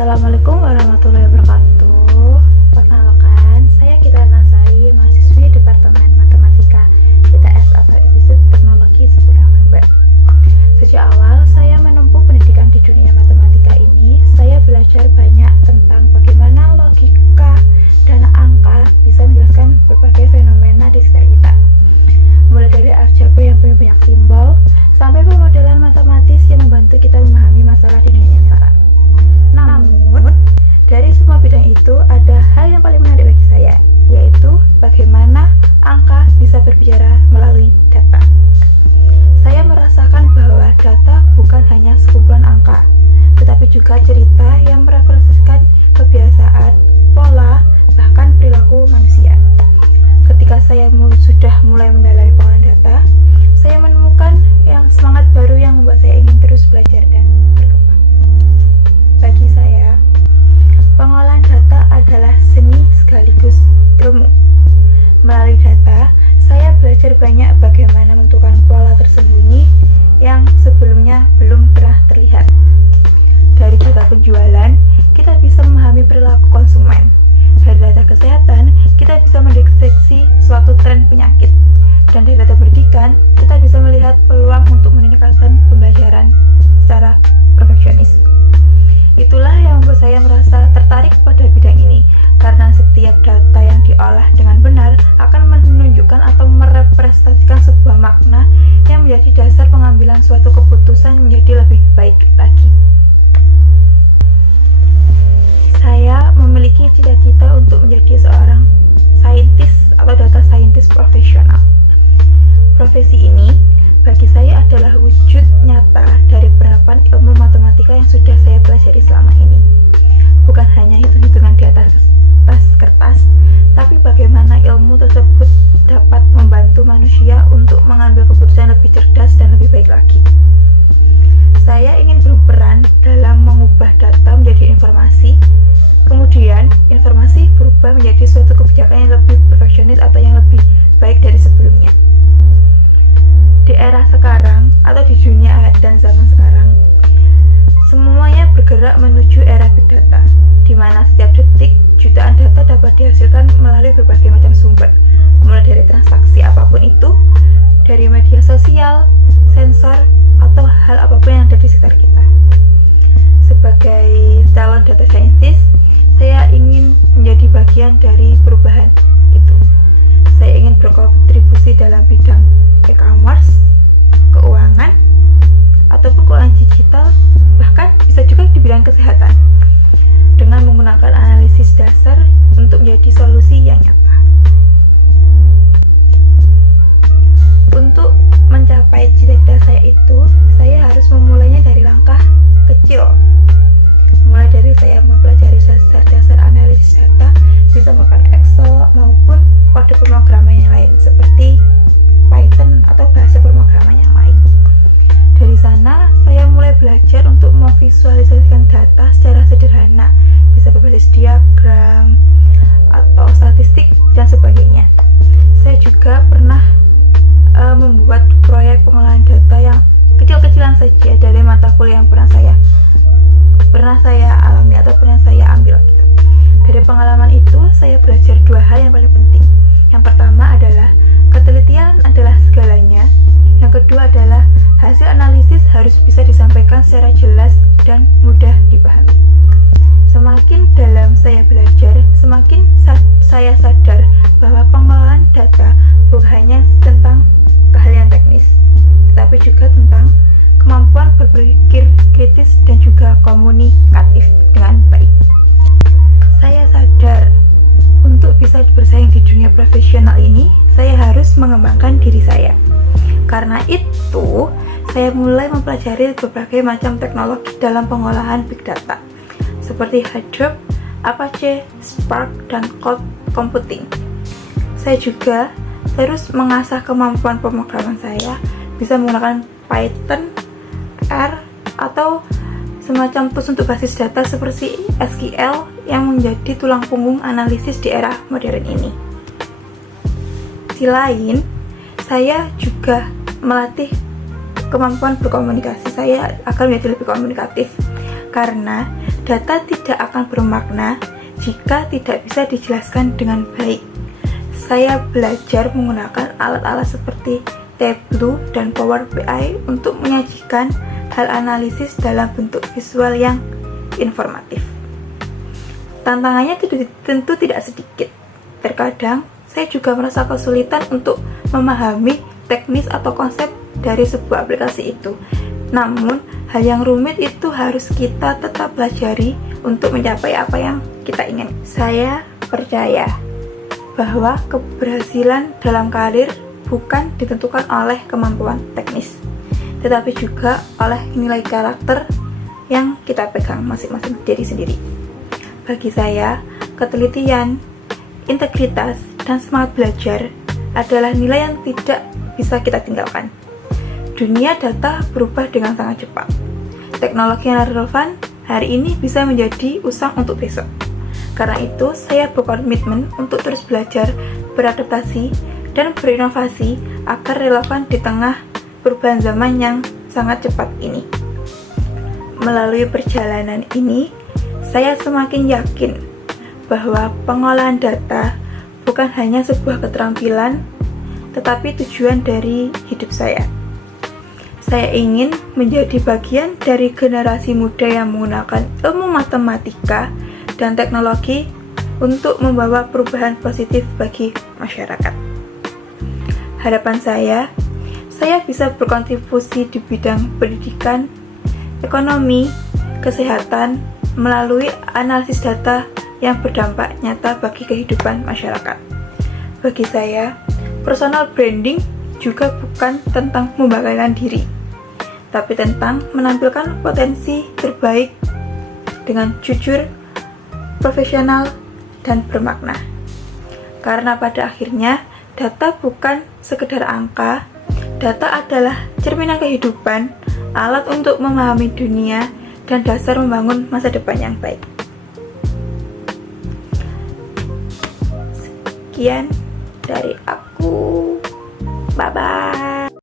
Assalamualaikum warahmatullahi wabarakatuh. Perkenalkan, saya Gita Nasari, mahasiswi Departemen Matematika ITS atau Institut Teknologi 10 November. Sejak awal saya menempuh pendidikan di dunia matematika ini, saya belajar banyak tentang bagaimana logika dan angka bisa menjelaskan berbagai fenomena di sekitar kita. Mulai dari aljabar yang punya banyak simbol, sampai pemodelan matematis yang membantu kita memahami masalah di dunia nyata. Namun, dari semua bidang itu ada hal yang paling menarik bagi saya, yaitu bagaimana angka bisa berbicara melalui data. Saya merasakan bahwa data bukan hanya sekumpulan angka, tetapi juga cerita yang merefleksikan kebiasaan, pola, bahkan perilaku manusia. Ketika saya sudah mulai mendalami pengolahan data, saya menemukan semangat baru yang membuat saya ingin terus belajar dan berkembang. Bagi saya, pengolahan data adalah seni sekaligus ilmu. Melalui data, saya belajar banyak bagaimana menentukan pola tersembunyi yang sebelumnya belum pernah terlihat. Dari data penjualan, kita bisa memahami perilaku konsumen. Dari data kesehatan, kita bisa mendeteksi suatu tren penyakit. Dan dari data pendidikan, kita bisa melihat peluang untuk meningkatkan pembelajaran secara perfeksionis. Itulah yang membuat saya merasa tertarik pada bidang ini, karena setiap data yang diolah dengan benar akan menunjukkan atau merepresentasikan sebuah makna yang menjadi dasar pengambilan suatu keputusan menjadi lebih baik lagi. Saya memiliki cita-cita untuk menjadi seorang saintis atau data scientist profesional. Profesi ini bagi saya adalah wujud nyata dari penerapan ilmu matematika yang sudah saya pelajari selama ini. Bukan hanya hitung-hitungan di atas kertas, tapi bagaimana ilmu tersebut dapat membantu manusia untuk mengambil keputusan lebih cerdas dan lebih baik lagi. Saya ingin berperan dalam mengubah data menjadi informasi, kemudian informasi berubah menjadi suatu kebijakan yang lebih perfeksionis atau yang lebih baik dari sebelumnya. Di era sekarang atau di dunia dan zaman sekarang, semuanya bergerak menuju era big data, di mana setiap detik jutaan data dapat dihasilkan melalui berbagai macam sumber, mulai dari transaksi apapun itu, dari media sosial, sensor, atau hal apapun yang ada di sekitar kita. Sebagai calon data scientist, saya ingin menjadi bagian dari perubahan itu. Saya ingin berkontribusi dalam bidang e-commerce, keuangan, ataupun keuangan digital, bahkan bisa juga di bidang kesehatan, dengan menggunakan analisis dasar untuk menjadi solusi yang nyata. Untuk mencapai cita-cita saya itu, saya harus memulainya dari langkah kecil. Mulai dari saya mempelajari dasar-dasar analisis data, bisa menggunakan Excel maupun kode pemrograman yang lain seperti Python atau bahasa pemrograman yang lain. Dari sana, saya mulai belajar untuk memvisualisasikan data secara sederhana, bisa berbasis diagram atau statistik dan sebagainya. Saya juga pernah membuat proyek pengolahan data yang kecil-kecilan saja dari mata kuliah yang pernah saya alami atau pernah saya ambil gitu. Dari pengalaman itu, saya belajar dua hal yang paling penting. Yang pertama adalah ketelitian adalah segalanya. Yang kedua adalah hasil analisis harus bisa disampaikan secara jelas dan mudah dipahami. Semakin dalam saya belajar, semakin saya sadar bahwa pengolahan data bukan hanya tentang keahlian teknis, tetapi juga tentang kemampuan berpikir kritis dan juga komunikatif dengan baik. Saya sadar untuk bisa bersaing di dunia profesional ini, saya harus mengembangkan diri saya. Karena itu, saya mulai mempelajari berbagai macam teknologi dalam pengolahan big data, seperti Hadoop, Apache, Spark, dan Cloud Computing. Saya juga terus mengasah kemampuan pemrograman saya, bisa menggunakan Python, R, atau semacam tools untuk basis data seperti SQL yang menjadi tulang punggung analisis di era modern ini. Di sisi lain, saya juga melatih kemampuan berkomunikasi. Saya akan menjadi lebih komunikatif karena data tidak akan bermakna jika tidak bisa dijelaskan dengan baik. Saya belajar menggunakan alat-alat seperti Tableau dan Power BI untuk menyajikan hal analisis dalam bentuk visual yang informatif. Tantangannya tentu tidak sedikit. Terkadang saya juga merasa kesulitan untuk memahami teknis atau konsep dari sebuah aplikasi itu. Namun, hal yang rumit itu harus kita tetap pelajari untuk mencapai apa yang kita ingin. Saya percaya bahwa keberhasilan dalam karir bukan ditentukan oleh kemampuan teknis, tetapi juga oleh nilai karakter yang kita pegang masing-masing diri sendiri. Bagi saya, ketelitian, integritas, dan semangat belajar adalah nilai yang tidak bisa kita tinggalkan. Dunia data berubah dengan sangat cepat. Teknologi yang relevan hari ini bisa menjadi usang untuk besok. Karena itu, saya berkomitmen untuk terus belajar, beradaptasi, dan berinovasi agar relevan di tengah perubahan zaman yang sangat cepat ini. Melalui perjalanan ini, saya semakin yakin bahwa pengolahan data bukan hanya sebuah keterampilan, tetapi tujuan dari hidup saya. Saya ingin menjadi bagian dari generasi muda yang menggunakan ilmu matematika dan teknologi untuk membawa perubahan positif bagi masyarakat. Harapan saya bisa berkontribusi di bidang pendidikan, ekonomi, kesehatan, melalui analisis data yang berdampak nyata bagi kehidupan masyarakat. Bagi saya, personal branding juga bukan tentang membanggakan diri, tapi tentang menampilkan potensi terbaik dengan jujur, profesional, dan bermakna. Karena pada akhirnya, data bukan sekedar angka, data adalah cerminan kehidupan, alat untuk memahami dunia, dan dasar membangun masa depan yang baik. Sekian dari aku. Bye-bye.